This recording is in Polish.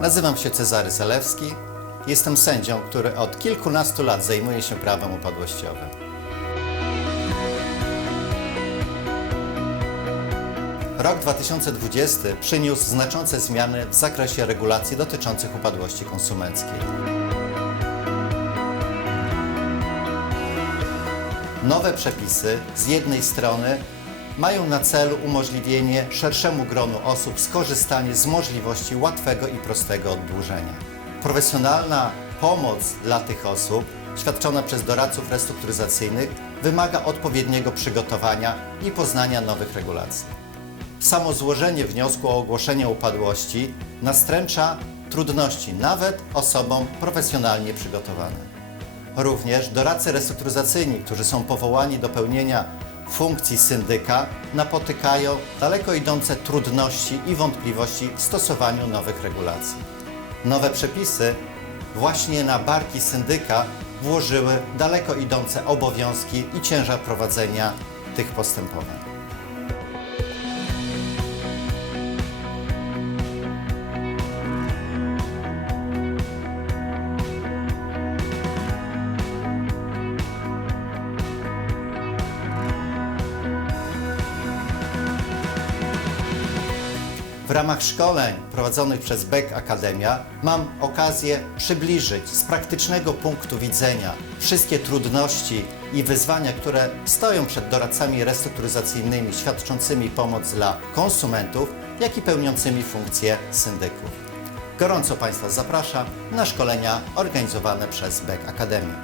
Nazywam się Cezary Zalewski. Jestem sędzią, który od kilkunastu lat zajmuje się prawem upadłościowym. Rok 2020 przyniósł znaczące zmiany w zakresie regulacji dotyczących upadłości konsumenckiej. Nowe przepisy z jednej strony mają na celu umożliwienie szerszemu gronu osób skorzystanie z możliwości łatwego i prostego oddłużenia. Profesjonalna pomoc dla tych osób świadczona przez doradców restrukturyzacyjnych wymaga odpowiedniego przygotowania i poznania nowych regulacji. Samo złożenie wniosku o ogłoszenie upadłości nastręcza trudności nawet osobom profesjonalnie przygotowanym. Również doradcy restrukturyzacyjni, którzy są powołani do pełnienia funkcji syndyka, napotykają daleko idące trudności i wątpliwości w stosowaniu nowych regulacji. Nowe przepisy właśnie na barki syndyka włożyły daleko idące obowiązki i ciężar prowadzenia tych postępowań. W ramach szkoleń prowadzonych przez BEK Akademia mam okazję przybliżyć z praktycznego punktu widzenia wszystkie trudności i wyzwania, które stoją przed doradcami restrukturyzacyjnymi świadczącymi pomoc dla konsumentów, jak i pełniącymi funkcje syndyków. Gorąco Państwa zapraszam na szkolenia organizowane przez BEK Akademię.